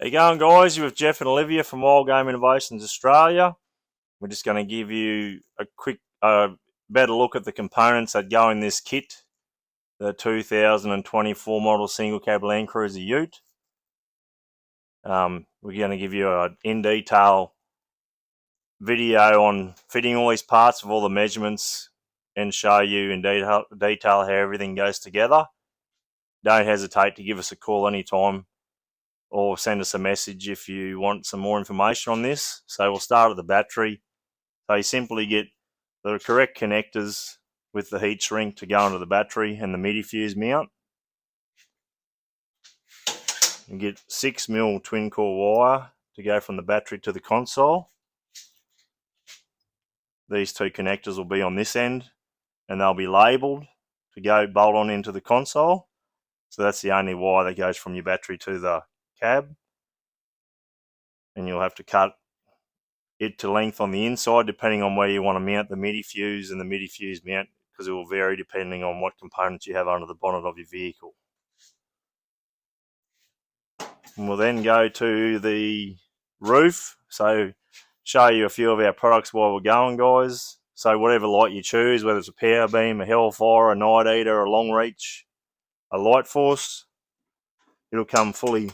How you going, guys? You're with Jeff and Olivia from Wild Game Innovations Australia. We're just going to give you a quick, better look at the components that go in this kit, the 2024 model single cab Land Cruiser Ute. We're going to give you an in-detail video on fitting all these parts with all the measurements and show you in detail how everything goes together. Don't hesitate to give us a call anytime or send us a message if you want some more information on this. So we'll start at the battery. So you simply get the correct connectors with the heat shrink to go into the battery and the midi fuse mount. You get 6mm twin core wire to go from the battery to the console. These two connectors will be on this end and they'll be labelled to go bolt on into the console. So that's the only wire that goes from your battery to the cab, and you'll have to cut it to length on the inside depending on where you want to mount the midi fuse and the midi fuse mount, because it will vary depending on what components you have under the bonnet of your vehicle. And we'll then go to the roof, so show you a few of our products while we're going, guys. So whatever light you choose, whether it's a power beam, a Hellfire, a Night Eater, a long reach, a LIGHTFORCE, it'll come fully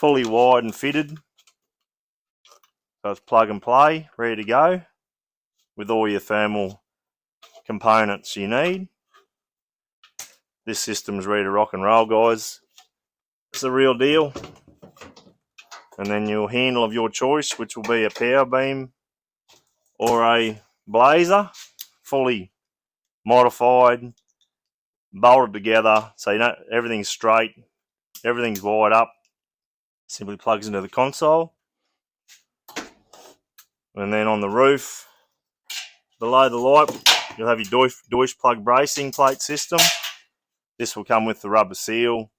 wired and fitted. So it's plug and play, ready to go with all your thermal components you need. This system's ready to rock and roll, guys. It's the real deal. And then your handle of your choice, which will be a power beam or a BLAZZA, fully modified, bolted together, so you know everything's straight, everything's wired up. Simply plugs into the console. And then on the roof, below the light, you'll have your DEUTSCH plug bracing plate system. This will come with the rubber seal,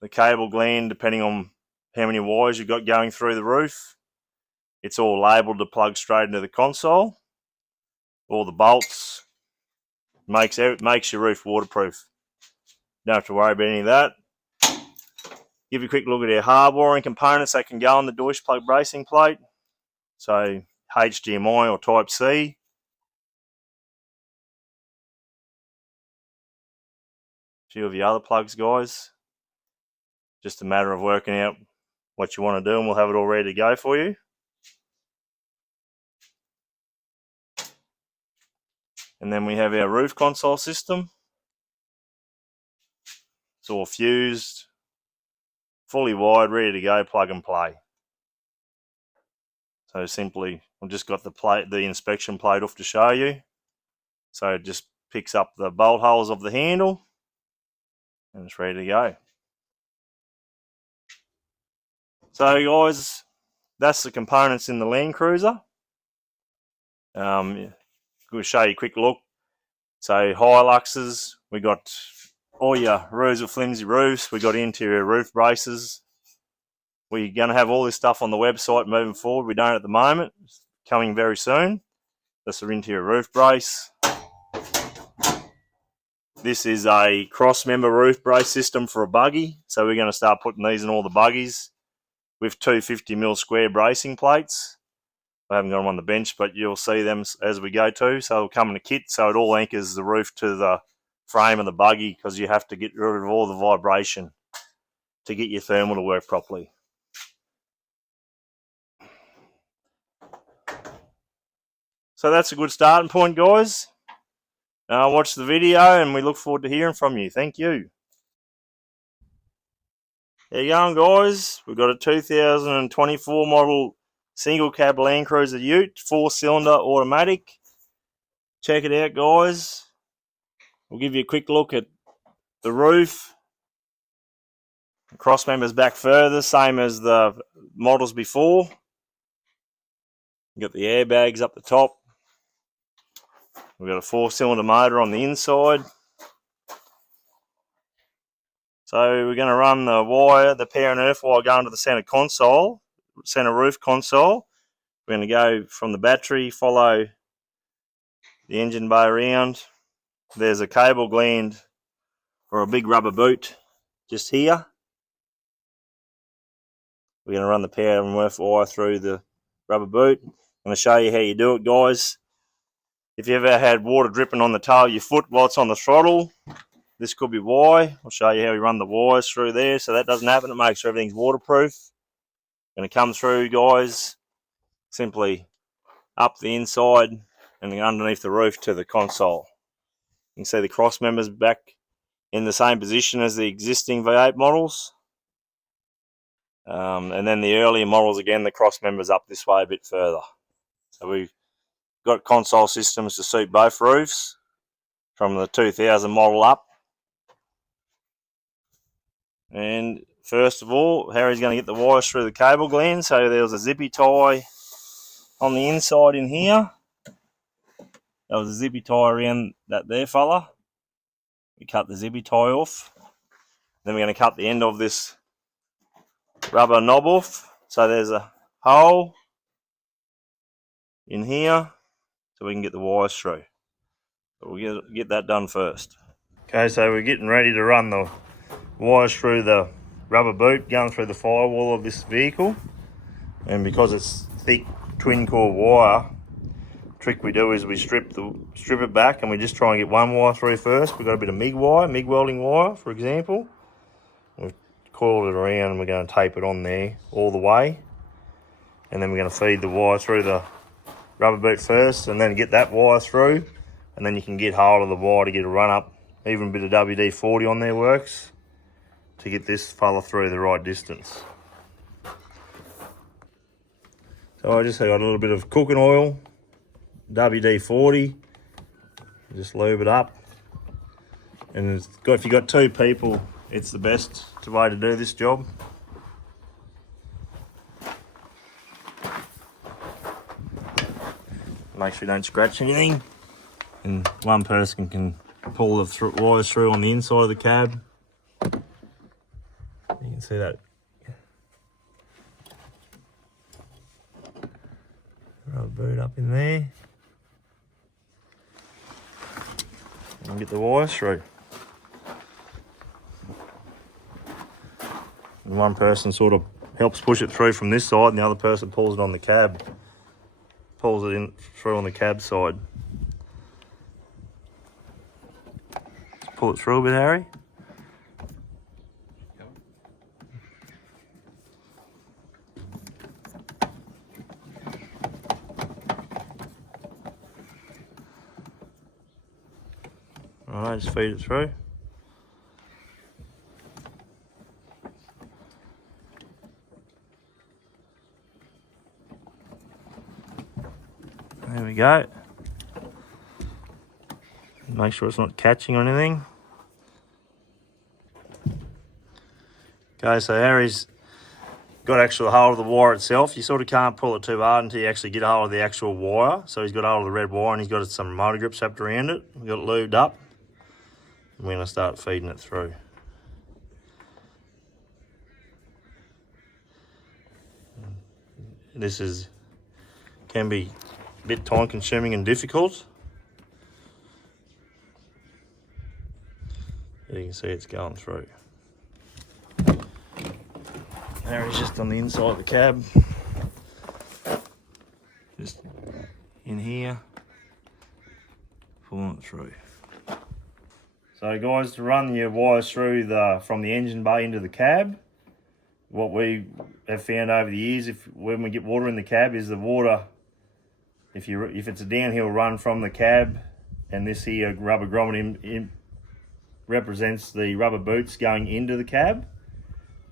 the cable gland, depending on how many wires you've got going through the roof. It's all labelled to plug straight into the console. All the bolts, makes your roof waterproof. Don't have to worry about any of that. Give you a quick look at our hard wiring components that can go on the DEUTSCH plug bracing plate. So HDMI or Type C. A few of the other plugs, guys. Just a matter of working out what you want to do and we'll have it all ready to go for you. And then we have our roof console system. It's all fused, fully wired, ready to go, plug and play. So simply, I've just got the inspection plate off to show you. So it just picks up the bolt holes of the handle and it's ready to go. So guys, that's the components in the Land Cruiser. We'll show you a quick look. So Hiluxes, we got all your roofs with flimsy roofs, we got interior roof braces. We're going to have all this stuff on the website moving forward. We don't at the moment. It's coming very soon. That's the interior roof brace. This is a cross-member roof brace system for a buggy. So we're going to start putting these in all the buggies with 250mm square bracing plates. I haven't got them on the bench, but you'll see them as we go too. So it'll come in a kit, so it all anchors the roof to the frame of the buggy, because you have to get rid of all the vibration to get your thermal to work properly. So that's a good starting point, guys. Watch the video and we look forward to hearing from you. Thank you. There you go, guys. We've got a 2024 model single cab Land Cruiser Ute, 4-cylinder automatic. Check it out, guys. We'll give you a quick look at the roof. The cross members back further, same as the models before. You've got the airbags up the top. We've got a 4-cylinder motor on the inside. So we're going to run the wire, the power and earth wire going to the center console, center roof console. We're going to go from the battery, follow the engine bay around. There's a cable gland or a big rubber boot just here. We're going to run the power and MRF wire through the rubber boot. I'm going to show you how you do it, guys. If you ever had water dripping on the toe of your foot while it's on the throttle, this could be why. I'll show you how we run the wires through there so that doesn't happen. It makes sure everything's waterproof. Going to come through, guys, simply up the inside and underneath the roof to the console. You can see the cross members back in the same position as the existing V8 models. And then the earlier models, again, the cross members up this way a bit further. So we've got console systems to suit both roofs from the 2000 model up. And first of all, Harry's going to get the wires through the cable gland. So there was a zippy tie on the inside in here. There was a zippy tie around that there fella. We cut the zippy tie off. Then we're going to cut the end of this rubber knob off. So there's a hole in here so we can get the wires through. But we'll get that done first. Okay, so we're getting ready to run the wires through the rubber boot going through the firewall of this vehicle. And because it's thick twin core wire, trick we do is we strip it back and we just try and get one wire through first. We've got a bit of MIG wire, MIG welding wire, for example. We've coiled it around and we're going to tape it on there all the way. And then we're going to feed the wire through the rubber boot first and then get that wire through. And then you can get hold of the wire to get a run up. Even a bit of WD-40 on there works to get this fella through the right distance. So I just got a little bit of cooking oil, WD-40, just lube it up. And if you've got two people, it's the best way to do this job. Make sure you don't scratch anything. And one person can pull the wires through on the inside of the cab. You can see that. Rubber boot up in there. And get the wires through. And one person sort of helps push it through from this side and the other person pulls it on the cab. Pulls it in through on the cab side. Pull it through a bit, Harry. Alright, just feed it through. There we go. Make sure it's not catching or anything. Okay, so Harry's got actual hold of the wire itself. You sort of can't pull it too hard until you actually get a hold of the actual wire. So he's got hold of the red wire and he's got some motor grips wrapped around it. We've got it lubed up. And we're going to start feeding it through. This can be a bit time consuming and difficult. You can see it's going through. Harry's just on the inside of the cab. Just in here, pulling it through. So guys, to run your wires through from the engine bay into the cab, what we have found over the years, when we get water in the cab, is the water, if it's a downhill run from the cab, and this here rubber grommet represents the rubber boots going into the cab,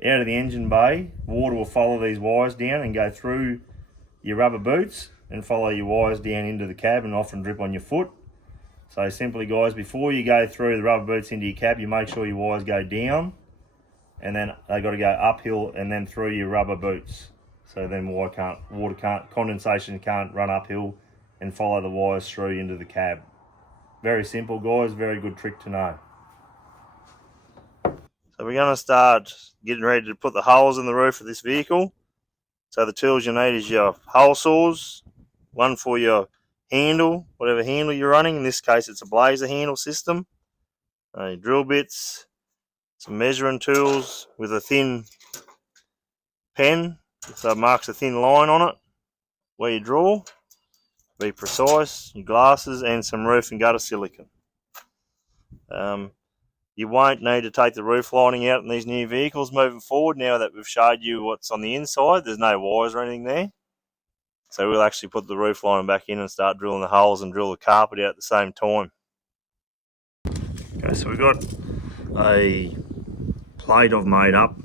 out of the engine bay, water will follow these wires down and go through your rubber boots and follow your wires down into the cab and often drip on your foot. So simply guys, before you go through the rubber boots into your cab, you make sure your wires go down and then they got to go uphill and then through your rubber boots. So then condensation can't run uphill and follow the wires through into the cab. Very simple guys, very good trick to know. So we're going to start getting ready to put the holes in the roof of this vehicle. So the tools you need is your hole saws, one for your handle, whatever handle you're running. In this case it's a BLAZZA handle system. Drill bits, some measuring tools with a thin pen So it marks a thin line on it where you draw. Be precise, your glasses and some roof and gutter silicone. You won't need to take the roof lining out in these new vehicles moving forward now that we've showed you what's on the inside. There's no wires or anything there. So we'll actually put the roof lining back in and start drilling the holes and drill the carpet out at the same time. Okay, so we've got a plate I've made up.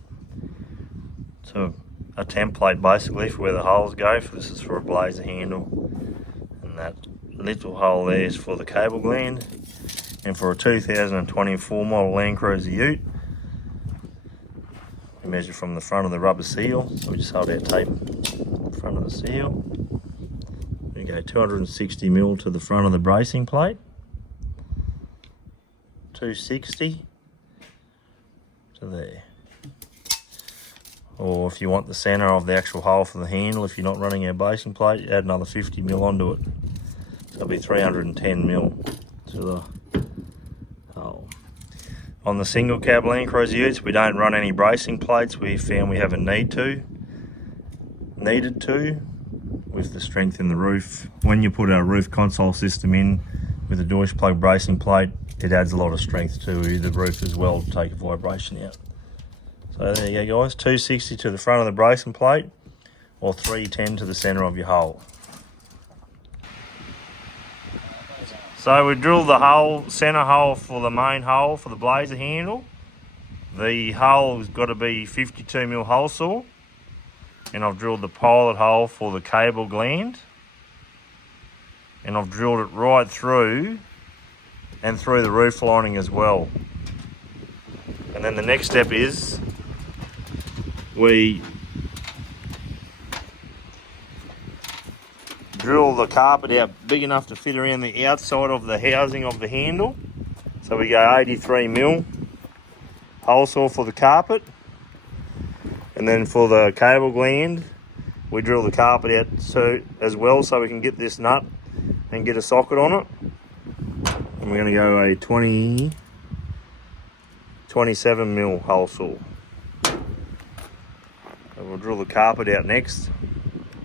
So a template basically for where the holes go. This is for a BLAZZA handle. And that little hole there is for the cable gland. And for a 2024 model LANDCRUISER ute, we measure from the front of the rubber seal. So we just hold our tape in front of the seal. We go 260mm to the front of the bracing plate. 260 to there. Or if you want the centre of the actual hole for the handle, if you're not running our bracing plate, you add another 50mm onto it. So it'll be 310mm to the hole. On the single cab LANDCRUISER utes, we don't run any bracing plates. We found we haven't needed to with the strength in the roof. When you put a roof console system in with a DEUTSCH plug bracing plate, it adds a lot of strength to the roof as well to take a vibration out. So there you go guys, 260 to the front of the bracing plate or 310 to the centre of your hole. So we drilled the hole, centre hole for the main hole for the BLAZZA handle. The hole has got to be 52mm hole saw. And I've drilled the pilot hole for the cable gland. And I've drilled it right through and through the roof lining as well. And then the next step is we drill the carpet out big enough to fit around the outside of the housing of the handle. So we go 83mm hole saw for the carpet. And then for the cable gland, we drill the carpet out as well so we can get this nut and get a socket on it. And we're going to go a 27mm hole saw. So we'll drill the carpet out next,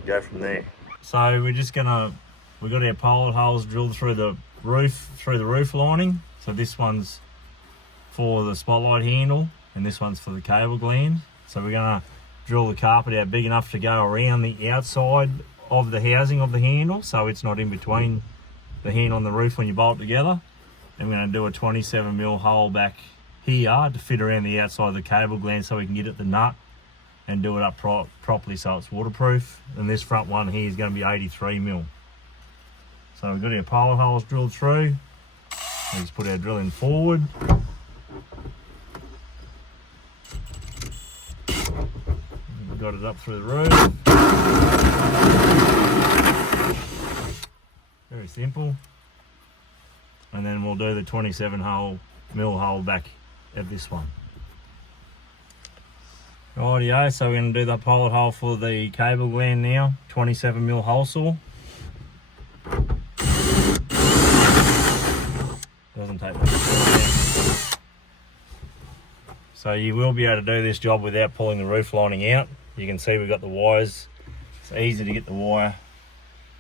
go from there. So we're just gonna, we've got our pilot holes drilled through the roof lining. So this one's for the spotlight handle and this one's for the cable gland. So we're gonna drill the carpet out big enough to go around the outside of the housing of the handle, so it's not in between the handle and the roof when you bolt together. And we're gonna do a 27mm hole back here to fit around the outside of the cable gland so we can get at the nut and do it up properly so it's waterproof. And this front one here is going to be 83mm. So we've got our pilot holes drilled through. We just put our drilling forward. We've got it up through the roof. Very simple. And then we'll do the 27mm hole back at this one. Rightio, so we're going to do the pilot hole for the cable gland now, 27mm hole saw. Doesn't take much. So you will be able to do this job without pulling the roof lining out. You can see we've got the wires. It's easy to get the wire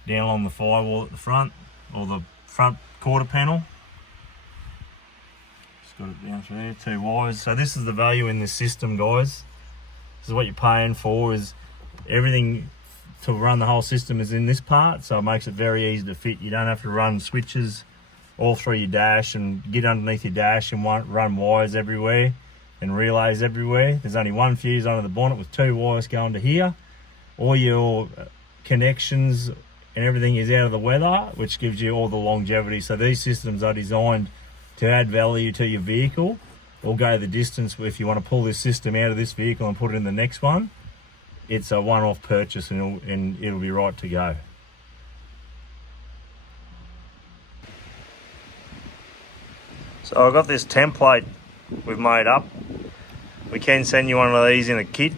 down on the firewall at the front, or the front quarter panel. Just got it down through there, 2 wires. So this is the value in this system, guys. This is what you're paying for, is everything to run the whole system is in this part, so it makes it very easy to fit. You don't have to run switches all through your dash and get underneath your dash and run wires everywhere and relays everywhere. There's only one fuse under the bonnet with 2 wires going to here. All your connections and everything is out of the weather, which gives you all the longevity. So these systems are designed to add value to your vehicle, or go the distance. If you want to pull this system out of this vehicle and put it in the next one, it's a one-off purchase and it'll be right to go. So I've got this template we've made up. We can send you one of these in a kit,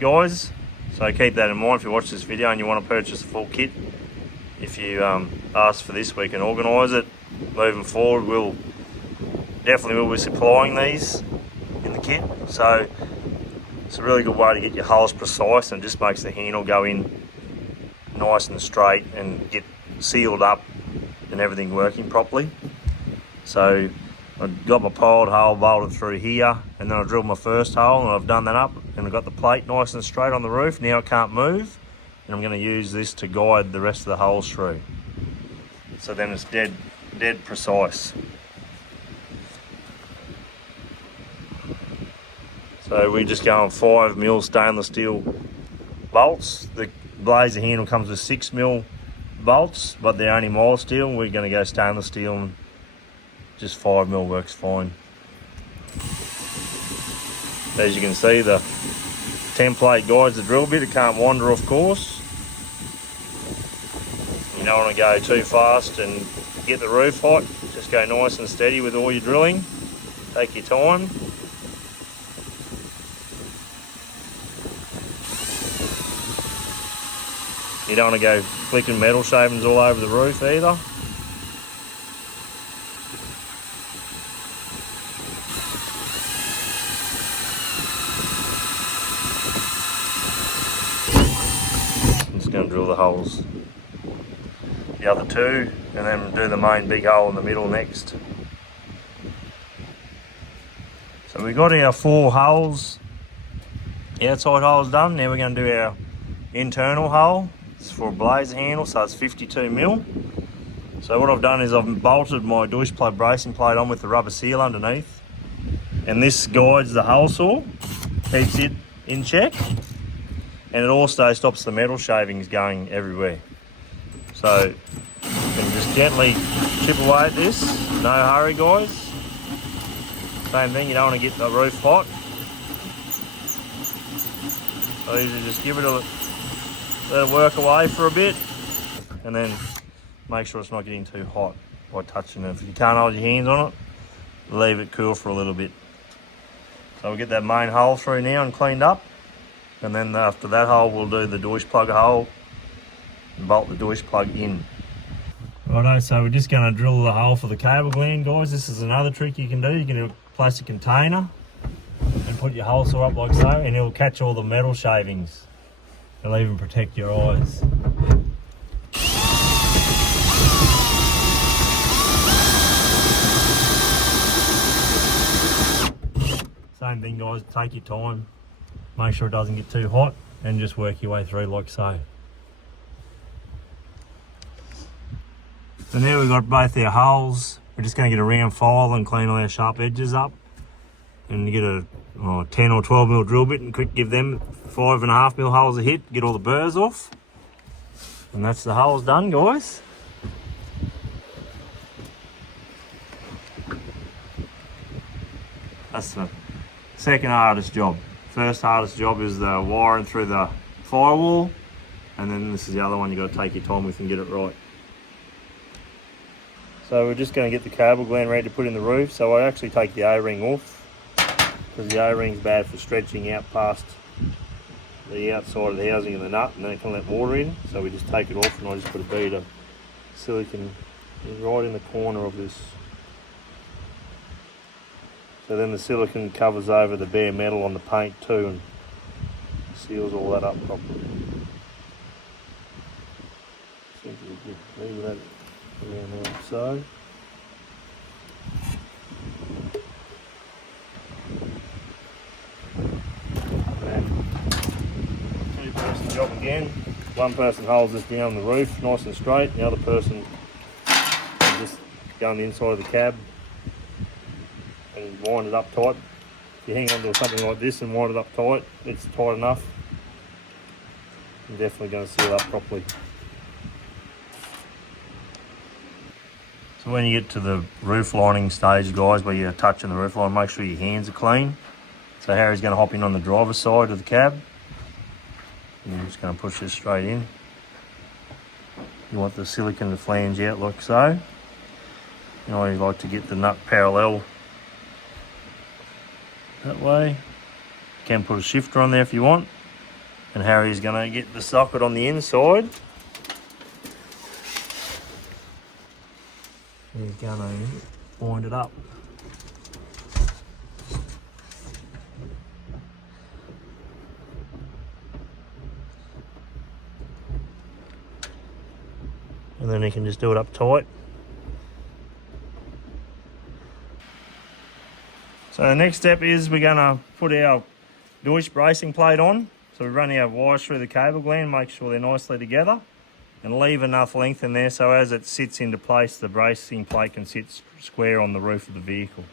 guys, so keep that in mind if you watch this video and you want to purchase a full kit. If you ask for this, we can organise it. Moving forward, we'll definitely will be supplying these in the kit. So It's a really good way to get your holes precise, and it just makes the handle go in nice and straight and get sealed up and everything working properly. So I've got my pilot hole bolted through here, and then I drilled my first hole and I've done that up, and I've got the plate nice and straight on the roof. Now it can't move, and I'm going to use this to guide the rest of the holes through. So then it's dead precise. So we just go on 5mm stainless steel bolts. The BLAZZA handle comes with 6mm bolts, but they're only mild steel. We're going to go stainless steel, and just 5mm works fine. As you can see, the template guides the drill bit. It can't wander off course. You don't want to go too fast and get the roof hot. Just go nice and steady with all your drilling. Take your time. You don't want to go flicking metal shavings all over the roof either. I'm just going to drill the holes, the other two, and then do the main big hole in the middle next. So we've got our 4 holes, outside holes done. Now we're going to do our internal hole. It's for a BLAZZA handle, so it's 52mm. So what I've done is I've bolted my DEUTSCH plug bracing plate on with the rubber seal underneath, and this guides the hole saw, keeps it in check, and it also stops the metal shavings going everywhere. So you can just gently chip away at this, no hurry guys. Same thing, you don't want to get the roof hot. So you just give it a let it work away for a bit, and then make sure it's not getting too hot by touching it. If you can't hold your hands on it, leave it cool for a little bit. So we'll get that main hole through now and cleaned up, and then after that hole we'll do the DEUTSCH plug hole and bolt the DEUTSCH plug in. Righto, so we're just going to drill the hole for the cable gland, guys. This is another trick you can do. You can do a plastic container and put your hole saw up like so, and it'll catch all the metal shavings. It'll even protect your eyes. Same thing guys, take your time, make sure it doesn't get too hot, and just work your way through like so. So now we've got both our holes. We're just going to get a round file and clean all our sharp edges up, and get a 10 or 12mm drill bit and quick give them 5.5mm holes a hit, get all the burrs off, and that's the holes done guys. That's the second hardest job. First hardest job is the wiring through the firewall, and then this is the other one you got to take your time with and get it right. So we're just going to get the cable gland ready to put in the roof. So I actually take the O-ring off, because the O-ring's bad for stretching out past the outside of the housing of the nut, and then it can let water in. So we just take it off, and I just put a bead of silicone right in the corner of this. So then the silicone covers over the bare metal on the paint too, and seals all that up properly. Simply leave that around like so. Two-person job again. One person holds this down the roof nice and straight, the other person just go on the inside of the cab and wind it up tight. If you hang on to something like this and wind it up tight, it's tight enough. You're definitely going to seal up properly. So when you get to the roof lining stage guys, where you're touching the roof line, make sure your hands are clean. So Harry's going to hop in on the driver's side of the cab. And you're just going to push this straight in. You want the silicone to flange out like so. You always like to get the nut parallel that way. You can put a shifter on there if you want. And Harry's going to get the socket on the inside. He's going to wind it up. and then you can just do it up tight. So the next step is we're going to put our DEUTSCH bracing plate on. So we run our wires through the cable gland, make sure they're nicely together, and leave enough length in there so as it sits into place, the bracing plate can sit square on the roof of the vehicle.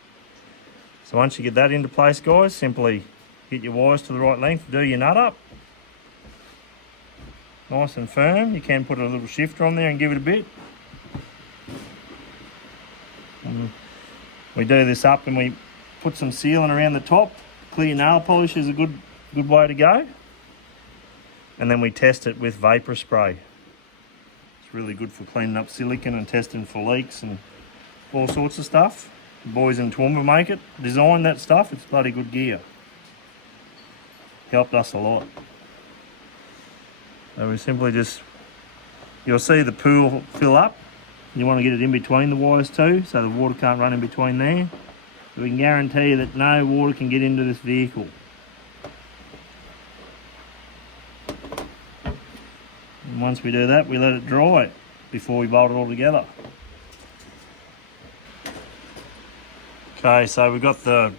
So once you get that into place, guys, simply get your wires to the right length, do your nut up. Nice and firm. You can put a little shifter on there and give it a bit. And we do this up and we put some sealant around the top. Clear nail polish is a good way to go. And then we test it with vapor spray. It's really good for cleaning up silicon and testing for leaks and all sorts of stuff. The boys in Toowoomba make it, design that stuff. It's bloody good gear. Helped us a lot. So we simply just, you'll see the pool fill up. You want to get it in between the wires too, so the water can't run in between there. So we can guarantee that no water can get into this vehicle. And once we do that, we let it dry before we bolt it all together. Okay, so we've got the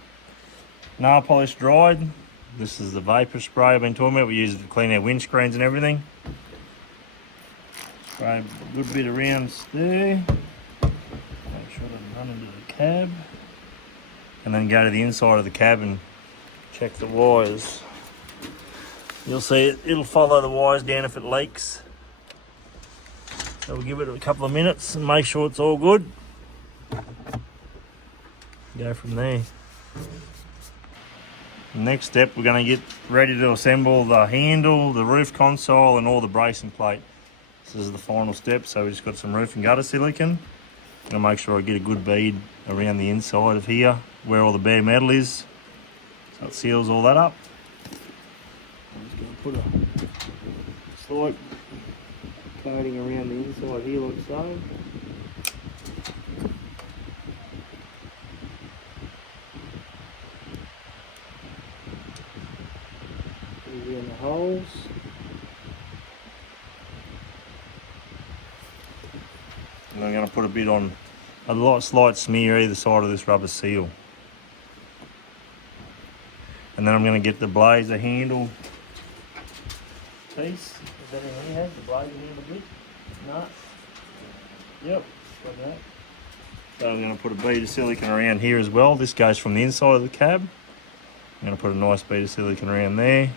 nail polish dried. This is the vapor spray I've been talking about. We use it to clean our windscreens and everything. Spray a good bit around there. Make sure it doesn't run into the cab. And then go to the inside of the cab and check the wires. You'll see it'll follow the wires down if it leaks. So we'll give it a couple of minutes and make sure it's all good. Go from there. Next step, we're going to get ready to assemble the handle, the roof console and all the bracing plate. This is the final step, so we just got some roof and gutter silicon. I'm going to make sure I get a good bead around the inside of here where all the bare metal is, so it seals all that up. I'm just going to put a slight coating around the inside here like so. In the holes. And I'm going to put a bit on, a slight smear either side of this rubber seal. And then I'm going to get the BLAZZA handle piece. Is that in here? The BLAZZA handle bit? No. Yep, got that. So I'm going to put a bead of silicone around here as well. This goes from the inside of the cab. I'm going to put a nice bead of silicone around there.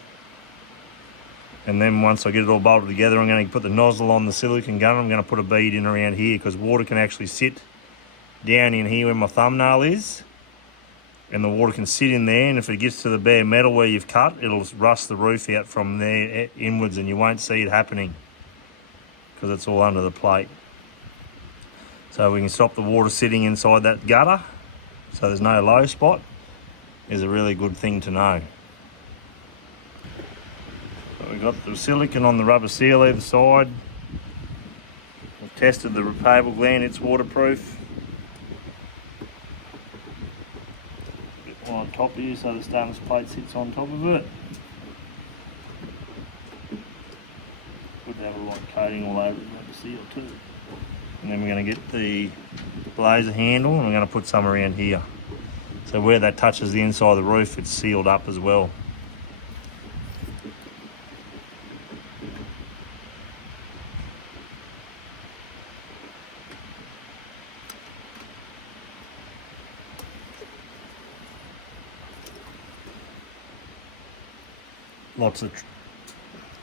And then once I get it all bolted together, I'm going to put the nozzle on the silicone gun. I'm going to put a bead in around here because water can actually sit down in here where my thumbnail is. And the water can sit in there, and if it gets to the bare metal where you've cut, it'll rust the roof out from there inwards and you won't see it happening because it's all under the plate. So we can stop the water sitting inside that gutter so there's no low spot is a really good thing to know. We've got the silicone on the rubber seal either side. We've tested the cable gland, it's waterproof. Bit more on top here so the stainless plate sits on top of it. Good to have a lot of coating all over the rubber seal too. And then we're going to get the BLAZZA handle and we're going to put some around here. So where that touches the inside of the roof, it's sealed up as well.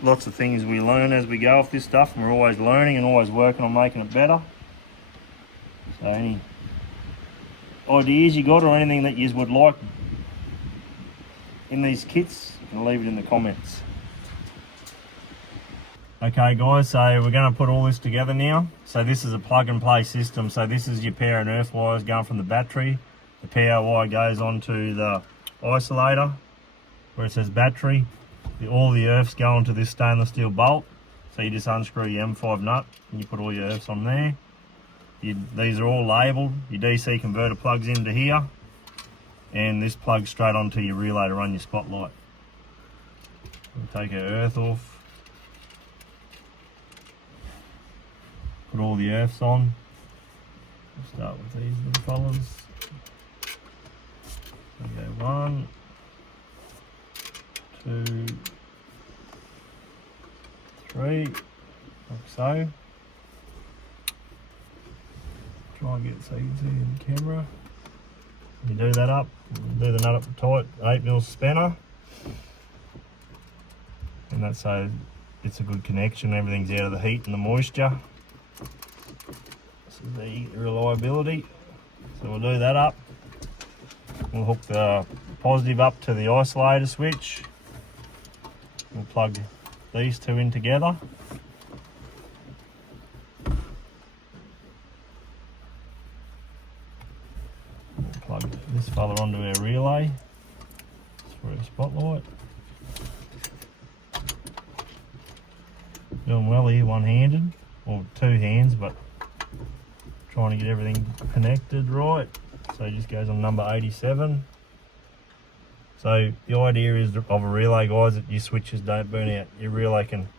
Lots of things we learn as we go off this stuff, and we're always learning and always working on making it better. So any ideas you got or anything that you would like in these kits, you can leave it in the comments. Okay guys, so we're going to put all this together now. So this is a plug and play system. So this is your power and earth wires going from the battery. The power wire goes onto the isolator where it says battery. All the earths go into this stainless steel bolt. So you just unscrew your M5 nut and you put all your earths on there. These are all labelled. Your DC converter plugs into here. And this plugs straight onto your relay to run your spotlight. We'll take our earth off. put all the earths on. We'll start with these little fellas. Okay, 1, 2, 3, like so. Try and get it so you can see in the camera. You do that up, do the nut up tight, 8mm spanner. And that's so it's a good connection, everything's out of the heat and the moisture. This is the reliability. So we'll do that up. We'll hook the positive up to the isolator switch. We'll plug these two in together. We'll plug this fella onto our relay. That's for our spotlight. Doing well here, one-handed, or two hands, but trying to get everything connected right. So it just goes on number 87. So the idea is of a relay, guys, that your switches don't burn out. Your relay can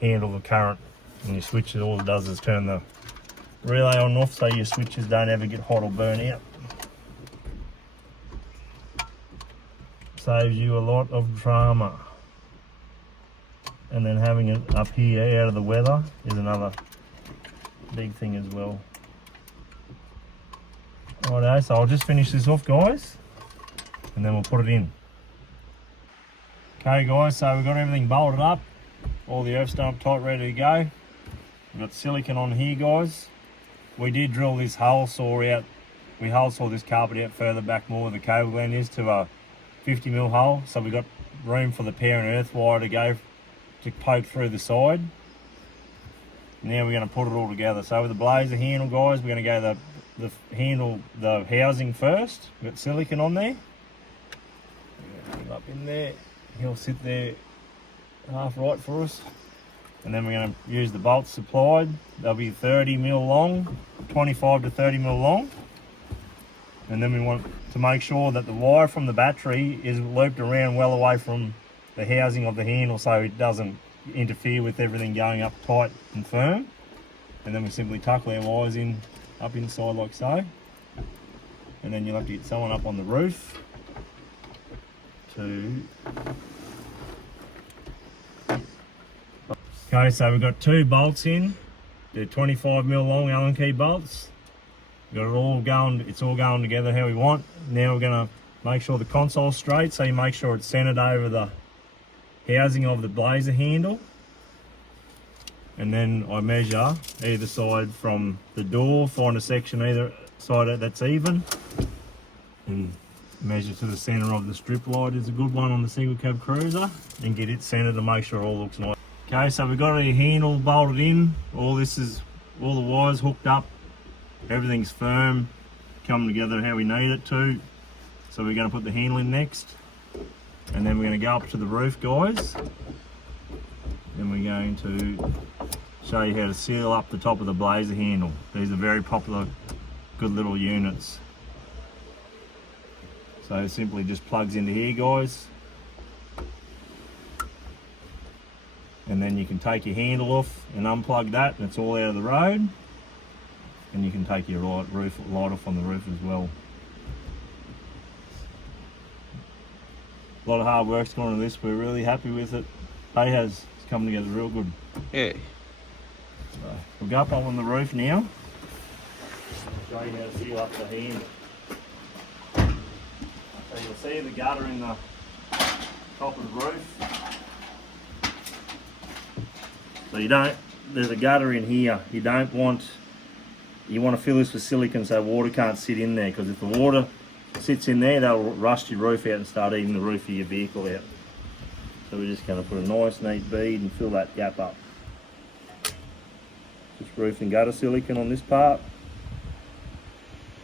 handle the current, and your switches, all it does is turn the relay on and off so your switches don't ever get hot or burn out. Saves you a lot of drama. And then having it up here out of the weather is another big thing as well. Righto, so I'll just finish this off, guys, and then we'll put it in. Okay guys, so we've got everything bolted up, all the earth's done up tight, ready to go. We've got silicon on here, guys. We did drill this hole saw out, we hole saw this carpet out further back more where the cable gland is to a 50mm hole, so we've got room for the pair and earth wire to go to poke through the side. Now we're going to put it all together. So with the BLAZZA handle, guys, we're going to go the housing first. We've got silicon on there. Put him up in there. He'll sit there half right for us. And then we're going to use the bolts supplied. They'll be 30mm long, 25 to 30mm long. And then we want to make sure that the wire from the battery is looped around well away from the housing of the handle so it doesn't interfere with everything going up tight and firm. And then we simply tuck our wires in up inside like so. And then you'll have to get someone up on the roof to... Okay, so we've got 2 bolts in. They're 25mm long Allen key bolts. We've got it all going, it's all going together how we want. Now we're going to make sure the console's straight, so you make sure it's centered over the housing of the BLAZZA handle. And then I measure either side from the door, find a section either side that's even, and measure to the center of the strip light is a good one on the single cab cruiser, and get it centered to make sure it all looks nice. Okay, so we've got our handle bolted in, all the wires hooked up, everything's firm, coming together how we need it to. So we're going to put the handle in next. And then we're going to go up to the roof, guys. Then we're going to show you how to seal up the top of the BLAZZA handle. These are very popular, good little units. So it simply just plugs into here, guys. And then you can take your handle off and unplug that, and it's all out of the road. And you can take your light off on the roof as well. A lot of hard work's gone into this. We're really happy with it. It's coming together real good. Yeah. So we'll go up on the roof now. Show you how to seal up the handle. So you'll see the gutter in the top of the roof. So there's a gutter in here. You want to fill this with silicon so water can't sit in there, because if the water sits in there, they'll rust your roof out and start eating the roof of your vehicle out. So we're just going to put a nice neat bead and fill that gap up. Just roof and gutter silicon on this part.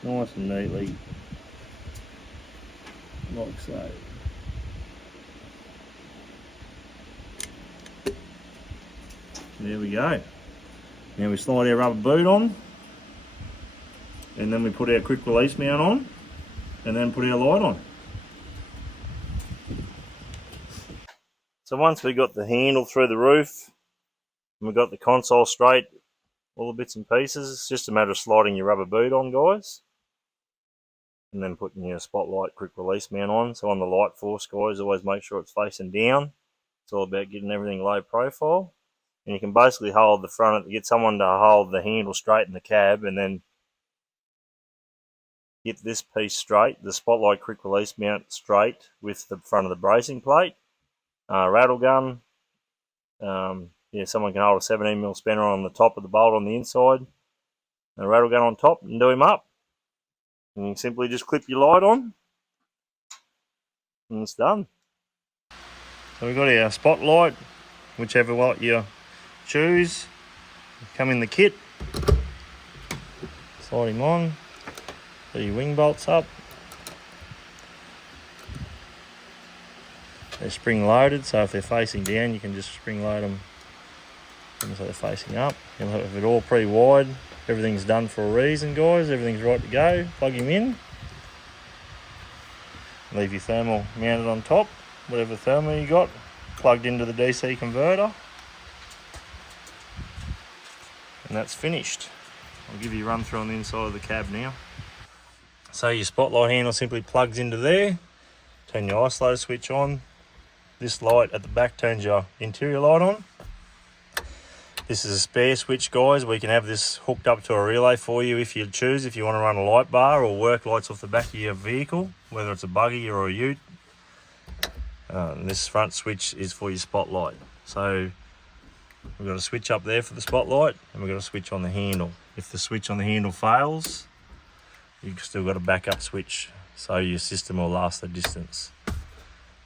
Nice and neatly. Like so. There we go. Now we slide our rubber boot on. And then we put our quick release mount on. And then put our light on. So once we got the handle through the roof, and we got the console straight, all the bits and pieces. It's just a matter of sliding your rubber boot on, guys, and then putting your spotlight quick release mount on. So on the LIGHTFORCE, guys, always make sure it's facing down. It's all about getting everything low profile. And you can basically hold the front, get someone to hold the handle straight in the cab, and then get this piece straight, the spotlight quick release mount straight with the front of the bracing plate. Rattle gun. Yeah, someone can hold a 17mm spanner on the top of the bolt on the inside, and a rattle gun on top, and do him up. And you simply just clip your light on, and it's done. So we've got our spotlight, whichever light you choose, come in the kit. Slide him on, put your wing bolts up. They're spring loaded, so if they're facing down you can just spring load them so they're facing up. You'll have it all pretty wide. Everything's done for a reason, guys. Everything's right to go. Plug him in. Leave your thermal mounted on top, whatever thermal you got, plugged into the DC converter. And that's finished. I'll give you a run through on the inside of the cab now. So your spotlight handle simply plugs into there. Turn your isolator switch on. This light at the back turns your interior light on. This is a spare switch, guys. We can have this hooked up to a relay for you if you choose, if you want to run a light bar or work lights off the back of your vehicle, whether it's a buggy or a ute. And this front switch is for your spotlight. So we've got a switch up there for the spotlight, and we've got a switch on the handle. If the switch on the handle fails, you've still got a backup switch, so your system will last the distance.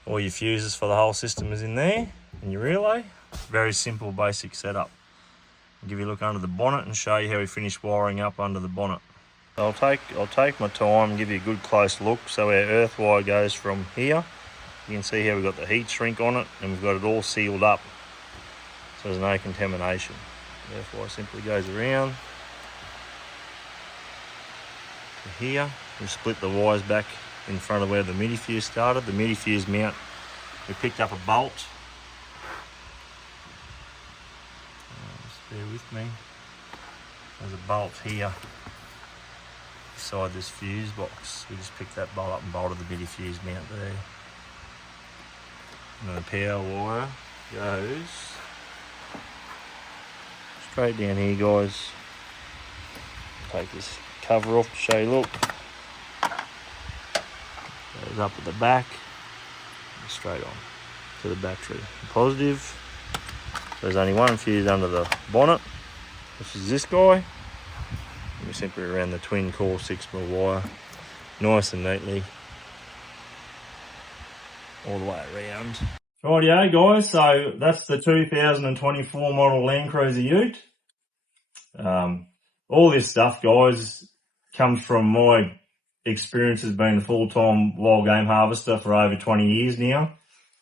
All your fuses for the whole system is in there, and your relay. Very simple, basic setup. I'll give you a look under the bonnet and show you how we finish wiring up under the bonnet. I'll take my time and give you a good close look. So our earth wire goes from here. You can see how we've got the heat shrink on it, and we've got it all sealed up, so there's no contamination. The earth wire simply goes around to here. We split the wires back in front of where the midi fuse started. The midi fuse mount, we picked up a bolt. Just bear with me. There's a bolt here beside this fuse box. We just picked that bolt up and bolted the midi fuse mount there. And then the power wire goes straight down here, guys. Take this cover off to show you, look. Goes up at the back and straight on to the battery. Positive. There's only one fuse under the bonnet, which is this guy. And we simply ran the twin core 6mm wire nice and neatly all the way around. Rightio, guys, so that's the 2024 model LANDCRUISER ute. All this stuff, guys, comes from my experience as being a full-time wild game harvester for over 20 years now,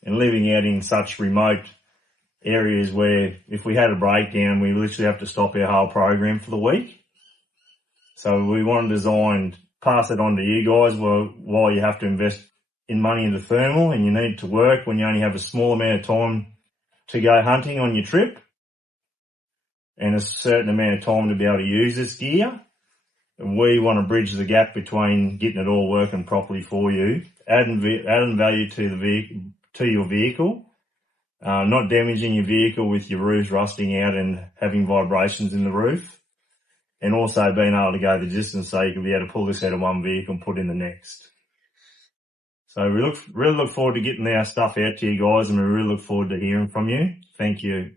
and living out in such remote areas where if we had a breakdown, we literally have to stop our whole program for the week. So we want to design, pass it on to you guys while you have to invest in money into thermal, and you need to work when you only have a small amount of time to go hunting on your trip and a certain amount of time to be able to use this gear. And we want to bridge the gap between getting it all working properly for you, adding value to your vehicle, not damaging your vehicle with your roofs rusting out and having vibrations in the roof, and also being able to go the distance so you can be able to pull this out of one vehicle and put in the next. So we really look forward to getting our stuff out to you guys, and we really look forward to hearing from you. Thank you.